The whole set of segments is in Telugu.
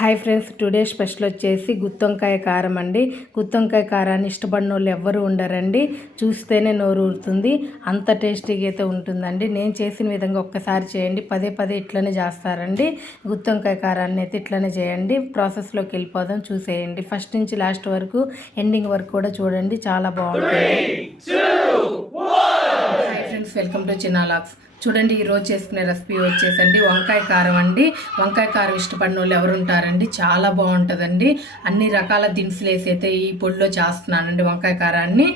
హాయ్ ఫ్రెండ్స్ టుడే స్పెషల్ వచ్చేసి గుత్తొంకాయ కారం అండి. గుత్తొంకాయ కారాన్ని ఇష్టపడిన వాళ్ళు ఎవ్వరూ ఉండరండి. చూస్తేనే నోరు ఊరుతుంది. అంత టేస్టీగా అయితే ఉంటుందండి. నేను చేసిన విధంగా ఒక్కసారి చేయండి. పదే పదే ఇట్లనే చేస్తారండి. గుత్తొంకాయ కారాన్ని అయితే ఇట్లనే చేయండి. ప్రాసెస్లోకి వెళ్ళిపోదాం చూసేయండి. ఫస్ట్ నుంచి లాస్ట్ వరకు ఎండింగ్ వరకు కూడా చూడండి. చాలా బాగుంటుంది. ఫ్రెండ్స్ వెల్కమ్ టు చిన్నాలాక్స్. చూడండి ఈరోజు చేసుకునే రెసిపీ వచ్చేసండి. వంకాయ కారం అండి. వంకాయ కారం ఇష్టపడిన వాళ్ళు ఎవరు ఉంటారండి చాలా బాగుంటుందండి. అన్ని రకాల దినుసులు వేసి అయితే ఈ పొడిలో చేస్తున్నానండి వంకాయ కారాన్ని.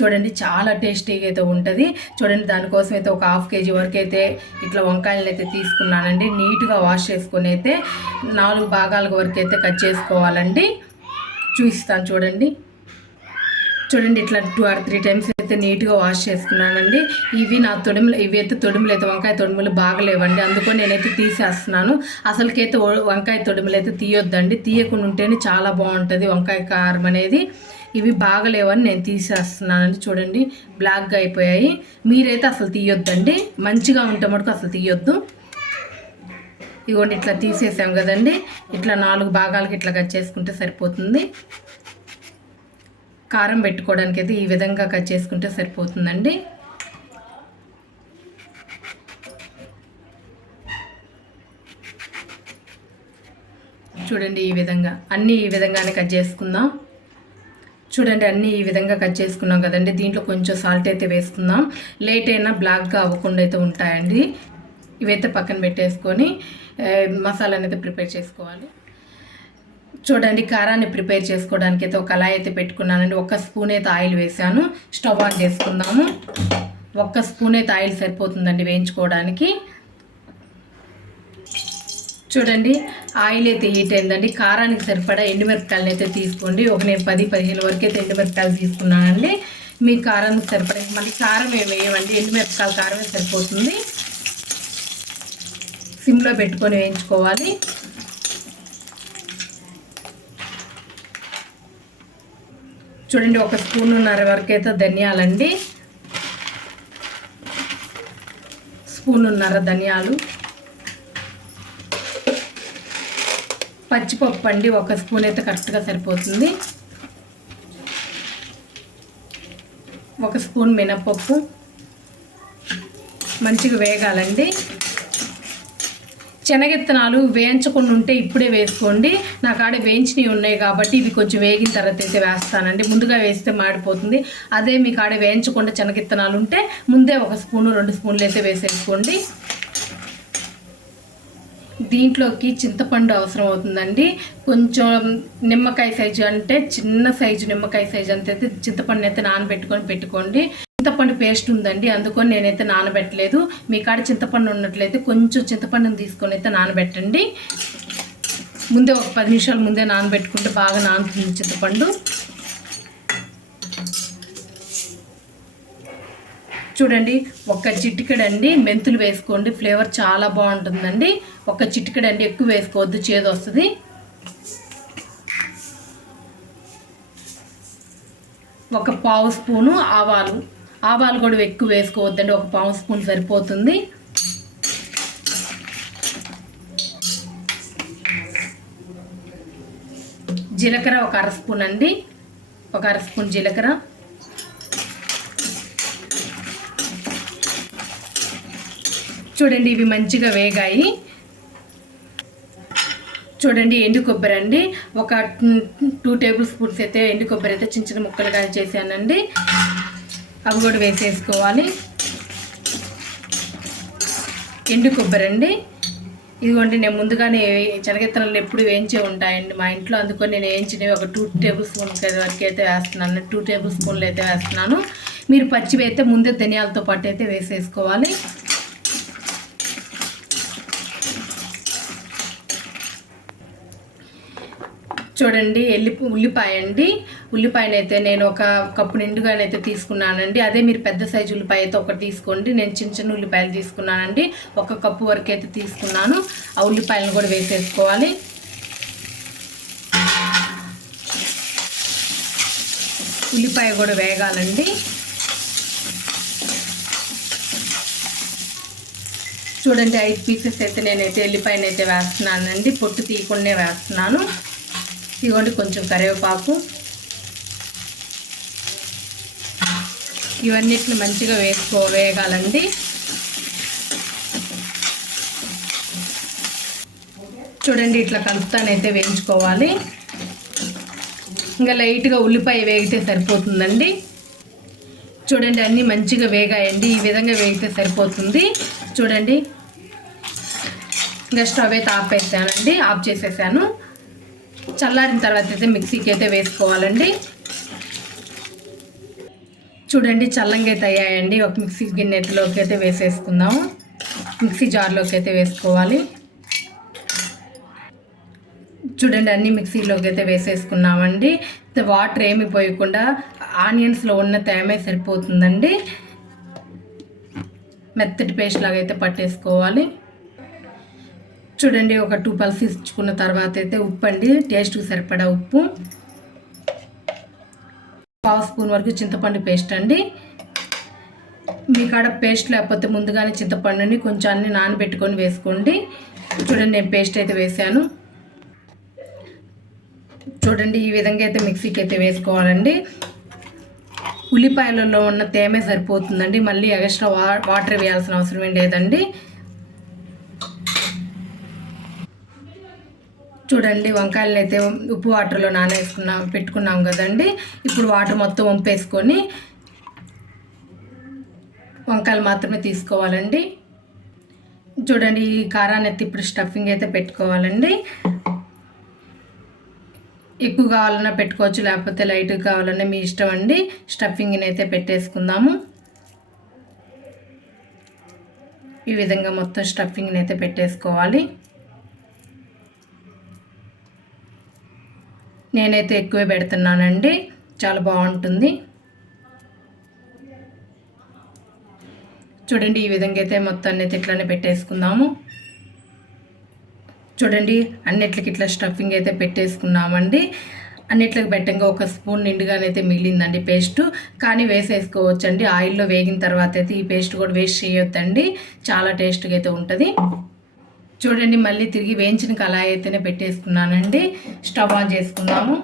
చూడండి చాలా టేస్టీగా అయితే ఉంటుంది. చూడండి దానికోసం అయితే ఒక హాఫ్ కేజీ వరకు అయితే ఇట్లా వంకాయలు అయితే తీసుకున్నానండి. నీట్గా వాష్ చేసుకొని అయితే నాలుగు భాగాల వరకు అయితే కట్ చేసుకోవాలండి. చూపిస్తాను చూడండి. చూడండి ఇట్లా టూ ఆర్ త్రీ టైమ్స్ అయితే నీట్గా వాష్ చేసుకున్నానండి. ఇవి నా తొడుములు ఇవి అయితే తొడిములు అయితే వంకాయ తొడిములు బాగలేవండి. అందుకని నేనైతే తీసేస్తున్నాను. అసలుకైతే వంకాయ తొడుములు అయితే తీయొద్దండి. తీయకుండా ఉంటేనే చాలా బాగుంటుంది వంకాయ కారం అనేది. ఇవి బాగలేవని నేను తీసేస్తున్నానండి. చూడండి బ్లాక్గా అయిపోయాయి. మీరైతే అసలు తీయొద్దండి. మంచిగా ఉంటే మటుకు అసలు తీయొద్దు. ఇదిగోండి ఇట్లా తీసేసాం కదండి. ఇట్లా నాలుగు భాగాలకి ఇట్లా కట్ చేసుకుంటే సరిపోతుంది. కారం పెట్టుకోవడానికి అయితే ఈ విధంగా కట్ చేసుకుంటే సరిపోతుందండి. చూడండి ఈ విధంగా అన్నీ ఈ విధంగానే కట్ చేసుకుందాం. చూడండి అన్నీ ఈ విధంగా కట్ చేసుకున్నాం కదండి. దీంట్లో కొంచెం సాల్ట్ అయితే వేసుకుందాం. లేట్ అయినా బ్లాక్గా అవ్వకుండా అయితే ఉంటాయండి. ఇవైతే పక్కన పెట్టేసుకొని మసాలా అనేది ప్రిపేర్ చేసుకోవాలి. చూడండి కారాన్ని ప్రిపేర్ చేసుకోవడానికి అయితే ఒక కళాయి అయితే పెట్టుకున్నానండి. ఒక స్పూన్ అయితే ఆయిల్ వేసాను. స్టవ్ ఆన్ చేసుకుందాము. ఒక్క స్పూన్ అయితే ఆయిల్ సరిపోతుందండి వేయించుకోవడానికి. చూడండి ఆయిల్ అయితే హీట్ అయిందండి. కారానికి సరిపడా ఎండుమిరపకాయలు అయితే తీసుకోండి. ఒక నేను పది పదిహేను వరకు అయితే ఎండుమిరపకాయలు తీసుకున్నానండి. మీ కారానికి సరిపడా మళ్ళీ కారం ఏమి వేయమండి. ఎండుమిరపకాయల కారమే సరిపోతుంది. సిమ్లో పెట్టుకొని వేయించుకోవాలి. చూడండి ఒక స్పూన్నర వరకు అయితే ధనియాలండి. స్పూనున్నర ధనియాలు. పచ్చిపప్పు అండి ఒక స్పూన్ అయితే కరెక్ట్గా సరిపోతుంది. ఒక స్పూన్ మినపప్పు. మంచిగా వేగాలండి. శనగిత్తనాలు వేయించకుండా ఉంటే ఇప్పుడే వేసుకోండి. నా కాడ వేయించినవి ఉన్నాయి కాబట్టి ఇవి కొంచెం వేగిన తర్వాత అయితే వేస్తానండి. ముందుగా వేస్తే మాడిపోతుంది. అదే మీ కాడ వేయించకుండా శనగిత్తనాలు ఉంటే ముందే ఒక స్పూను రెండు స్పూన్లు అయితే వేసేసుకోండి. దీంట్లోకి చింతపండు అవసరం అవుతుందండి. కొంచెం నిమ్మకాయ సైజు అంటే చిన్న సైజు నిమ్మకాయ సైజు అంత అయితే చింతపండు అయితే నానబెట్టుకొని పెట్టుకోండి. చింతపండు పేస్ట్ ఉందండి అందుకని నేనైతే నానబెట్టలేదు. మీ కాడ చింతపండు ఉన్నట్లయితే కొంచెం చింతపండుని తీసుకొని అయితే నానబెట్టండి. ముందే ఒక పది నిమిషాలు ముందే నానబెట్టుకుంటే బాగా నానుతుంది చింతపండు. చూడండి ఒక చిటికెడండి మెంతులు వేసుకోండి ఫ్లేవర్ చాలా బాగుంటుందండి. ఒక చిటికెడండి ఎక్కువ వేసుకోవద్దు చేదు వస్తుంది. ఒక పావు స్పూను ఆవాలు. ఆవాలు కూడా ఎక్కువ వేసుకోవద్దండి. ఒక పావు స్పూన్ సరిపోతుంది. జీలకర్ర ఒక అర స్పూన్ అండి. ఒక అర స్పూన్ జీలకర్ర. చూడండి ఇవి మంచిగా వేగాయి. చూడండి ఎండు కొబ్బరి అండి. ఒక టూ టేబుల్ స్పూన్స్ అయితే ఎండు కొబ్బరి అయితే చిన్న చిన్న ముక్కలుగా చేశానండి. అవి కూడా వేసేసుకోవాలి. ఎండు కొబ్బరి అండి. ఇదిగోండి నేను ముందుగానే శనగెత్తనాలు ఎప్పుడు వేయించే ఉంటాయండి మా ఇంట్లో. అందుకని నేను వేయించినవి ఒక టూ టేబుల్ స్పూన్ వరకు అయితే వేస్తున్నాను. టూ టేబుల్ స్పూన్లు అయితే వేస్తున్నాను. మీరు పచ్చివి అయితే ముందే ధనియాలతో పాటు అయితే వేసేసుకోవాలి. చూడండి ఎల్లి ఉల్లిపాయ అండి. ఉల్లిపాయనైతే నేను ఒక కప్పు నిండుగానైతే తీసుకున్నానండి. అదే మీరు పెద్ద సైజు ఉల్లిపాయ అయితే ఒకటి తీసుకోండి. నేను చిన్న చిన్న ఉల్లిపాయలు తీసుకున్నానండి. ఒక కప్పు వరకు అయితే తీసుకున్నాను. ఆ ఉల్లిపాయలను కూడా వేసేసుకోవాలి. ఉల్లిపాయ కూడా వేగాలండి. చూడండి ఐదు పీసెస్ అయితే నేనైతే ఎల్లిపాయనైతే వేస్తున్నానండి. పొట్టు తీయకుండా వేస్తున్నాను. ఇదిగోండి కొంచెం కరివేపాకు. ఇవన్నిటిని మంచిగా వేసుకో వేయగాలండి చూడండి ఇట్లా కలుపుతానైతే వేయించుకోవాలి. ఇంకా లైట్గా ఉల్లిపాయ వేగితే సరిపోతుందండి. చూడండి అన్నీ మంచిగా వేగాయండి. ఈ విధంగా వేగితే సరిపోతుంది. చూడండి. ఇంకా స్టవ్ అయితే ఆఫ్ వేసానండి ఆఫ్ చేసేసాను. చల్లారిన తర్వాత అయితే మిక్సీకి అయితే వేసుకోవాలండి. చూడండి చల్లంగా అయితే అయ్యాయండి. ఒక మిక్సీ గిన్నెలోకి అయితే వేసేసుకుందాము మిక్సీ జార్లోకి అయితే వేసుకోవాలి. చూడండి అన్ని మిక్సీలోకి అయితే వేసేసుకున్నామండి. వాటర్ ఏమి పోయకుండా ఆనియన్స్లో ఉన్న తేమే సరిపోతుందండి. మెత్తటి పేస్ట్ లాగా అయితే పట్టేసుకోవాలి. చూడండి ఒక టూ పల్స్ ఇచ్చుకున్న తర్వాత అయితే ఉప్పు అండి టేస్ట్కి సరిపడా ఉప్పు. పావు స్పూన్ వరకు చింతపండు పేస్ట్ అండి. మీ కాడ పేస్ట్ లేకపోతే ముందుగానే చింతపండుని కొంచెం అన్ని నానబెట్టుకొని వేసుకోండి. చూడండి నేను పేస్ట్ అయితే వేసాను. చూడండి ఈ విధంగా అయితే మిక్సీకి అయితే వేసుకోవాలండి. ఉల్లిపాయలలో ఉన్న తేమే సరిపోతుందండి. మళ్ళీ ఎక్స్ట్రా వా వాటర్ వేయాల్సిన అవసరం ఏం లేదండి. చూడండి వంకాయలను అయితే ఉప్పు వాటర్లో నానేసుకున్నాం పెట్టుకున్నాం కదండి. ఇప్పుడు వాటర్ మొత్తం వంపేసుకొని వంకాయలు మాత్రమే తీసుకోవాలండి. చూడండి ఈ కారాన్ని అయితే ఇప్పుడు స్టఫింగ్ అయితే పెట్టుకోవాలండి. ఎక్కువ కావాలన్నా పెట్టుకోవచ్చు లేకపోతే లైట్ కావాలన్నా మీ ఇష్టం అండి. స్టఫింగ్ని అయితే పెట్టేసుకుందాము. ఈ విధంగా మొత్తం స్టఫింగ్ని అయితే పెట్టేసుకోవాలి. నేనైతే ఎక్కువే పెడుతున్నానండి. చాలా బాగుంటుంది. చూడండి ఈ విధంగా అయితే మొత్తాన్ని అయితే ఇట్లానే పెట్టేసుకుందాము. చూడండి అన్నిట్లకి ఇట్లా స్టఫింగ్ అయితే పెట్టేసుకున్నామండి. అన్నిట్లకి పెట్టంగా ఒక స్పూన్ నిండుగానైతే మిగిలిందండి పేస్ట్. కానీ వేసేసుకోవచ్చండి. ఆయిల్లో వేగిన తర్వాత అయితే ఈ పేస్ట్ కూడా వేస్ట్ చేయొద్దండి. చాలా టేస్ట్గా అయితే ఉంటుంది. చూడండి మళ్ళీ తిరిగి వేయించిన కళాయి అయితేనే పెట్టేసుకున్నానండి. స్టవ్ ఆన్ చేసుకున్నాము.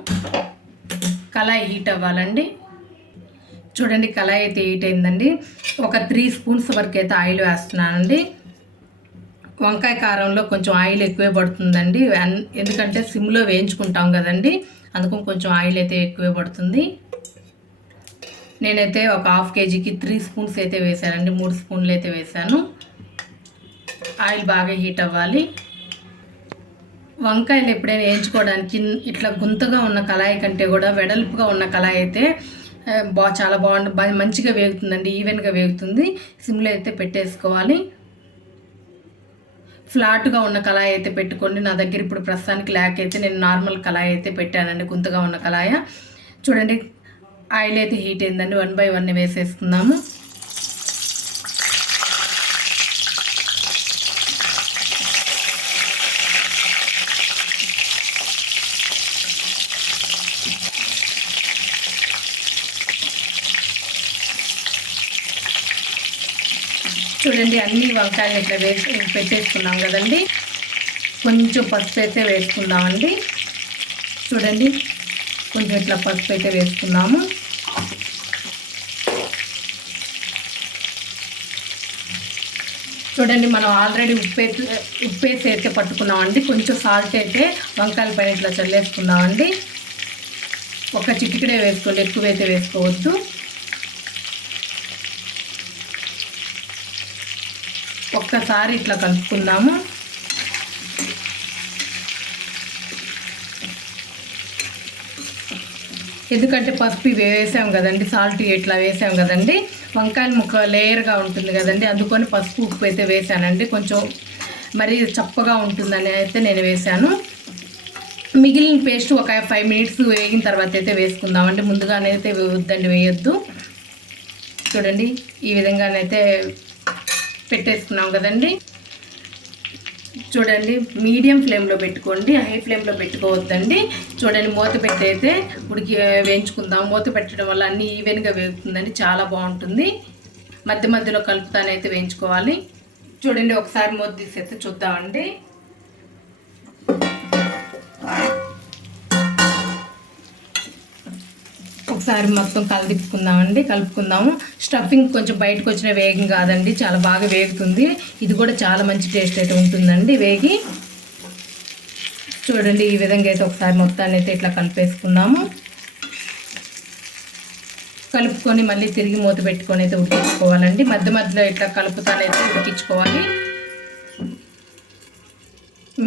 కళాయి హీట్ అవ్వాలండి. చూడండి కళాయి అయితే హీట్ అయిందండి. ఒక త్రీ స్పూన్స్ వరకు అయితే ఆయిల్ వేస్తున్నానండి. వంకాయ కారంలో కొంచెం ఆయిల్ ఎక్కువే పడుతుందండి. ఎందుకంటే సిమ్లో వేయించుకుంటాం కదండి. అందుకని కొంచెం ఆయిల్ అయితే ఎక్కువే పడుతుంది. నేనైతే ఒక హాఫ్ కేజీకి త్రీ స్పూన్స్ అయితే వేసానండి మూడు స్పూన్లు అయితే వేసాను ఆయిల్ బాగా హీట్ అవ్వాలి. వంకాయలు ఎప్పుడైనా వేయించుకోవడానికి ఇట్లా గుంతగా ఉన్న కళాయి కంటే కూడా వెడల్పుగా ఉన్న కళాయి అయితే బా చాలా బాగుంటుంది మంచిగా వేగుతుందండి ఈవెన్గా వేగుతుంది. సిమ్లో అయితే పెట్టేసుకోవాలి. ఫ్లాట్గా ఉన్న కళాయి అయితే పెట్టుకోండి. నా దగ్గర ఇప్పుడు ప్రస్తుతానికి ల్యాక్ అయితే నేను నార్మల్ కళాయి అయితే పెట్టానండి గుంతగా ఉన్న కళాయ. చూడండి ఆయిల్ అయితే హీట్ అయిందండి వన్ బై వన్ వేసేసుకుందాము చూడండి అన్ని వంకాయలు ఇట్లా వేసి పెట్టేసుకున్నాం కదండి. కొంచెం పసుపు అయితే వేసుకుందామండి. చూడండి కొంచెం ఇట్లా పసుపు అయితే వేసుకున్నాము. చూడండి మనం ఆల్రెడీ ఉప్పు ఉప్పేసి అయితే పట్టుకున్నామండి. కొంచెం సాల్ట్ అయితే వంకాయల పైన ఇట్లా చల్లేసుకుందామండి. ఒక చిటికడే వేసుకోండి ఎక్కువైతే వేసుకోవద్దు. ఒక్కసారి ఇట్లా కలుపుకుందాము. ఎందుకంటే పసుపు వేసాం కదండి సాల్ట్ ఇట్లా వేసాం కదండి. వంకాయ ముక్క లేయర్గా ఉంటుంది కదండి అందుకొని పసుపు ఉప్పు అయితే వేసానండి. కొంచెం మరి చప్పగా ఉంటుందని అయితే నేను వేసాను. మిగిలిన పేస్ట్ ఒక ఫైవ్ మినిట్స్ వేగిన తర్వాత అయితే వేసుకుందామండి. ముందుగానే అయితే వద్దండి వేయొద్దు. చూడండి ఈ విధంగానైతే పెట్టేసుకున్నాం కదండి. చూడండి మీడియం ఫ్లేమ్లో పెట్టుకోండి హై ఫ్లేమ్లో పెట్టుకోవద్దండి. చూడండి మూత పెట్టయితే ఉడికి వేయించుకుందాం. మూత పెట్టడం వల్ల అన్నీ ఈవెన్గా వేగుతుందండి చాలా బాగుంటుంది. మధ్య మధ్యలో కలుపుతానైతే వేయించుకోవాలి. చూడండి ఒకసారి మూత తీసేస్తే చూద్దామండి. ఒకసారి మొత్తం కలిదిప్పుకుందామండి కలుపుకుందాము. స్టఫింగ్ కొంచెం బయటకు వచ్చిన వేగం కాదండి చాలా బాగా వేగుతుంది. ఇది కూడా చాలా మంచి టేస్ట్ అయితే ఉంటుందండి వేగి. చూడండి ఈ విధంగా అయితే ఒకసారి మొత్తాన్ని అయితే ఇట్లా కలిపేసుకుందాము కలుపుకొని మళ్ళీ తిరిగి మూత పెట్టుకొని అయితే ఉడికించుకోవాలండి. మధ్య మధ్యలో ఇట్లా కలుపుతానైతే ఉడికించుకోవాలి.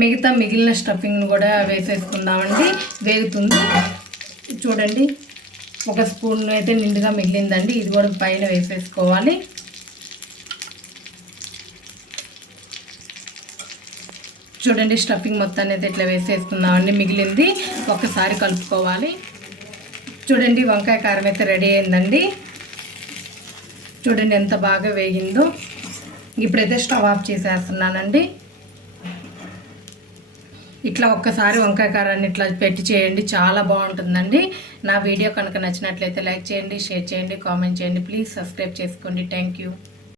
మిగతా మిగిలిన స్టఫింగ్ను కూడా వేసేసుకుందామండి. వేగుతుంది. చూడండి. ఒక స్పూన్ అయితే నిండుగా మిగిలిందండి. ఇది కూడా పైన వేసేసుకోవాలి. చూడండి స్టఫింగ్ మొత్తాన్ని అయితే ఇట్లా వేసేసుకున్నామండి మిగిలింది ఒకసారి కలుపుకోవాలి. చూడండి వంకాయ కారం అయితే రెడీ అయిందండి. చూడండి ఎంత బాగా వేగిందో. ఇప్పుడైతే స్టవ్ ఆఫ్ చేసేస్తున్నానండి. ఇట్లా ఒక్కసారి వంకాయ కారాన్ని ఇట్లా పెట్టి చేయండి చాలా బాగుంటుందండి. నా వీడియో కనుక నచ్చినట్లయితే లైక్ చేయండి షేర్ చేయండి కామెంట్ చేయండి. ప్లీజ్ సబ్స్క్రైబ్ చేసుకోండి. Thank you.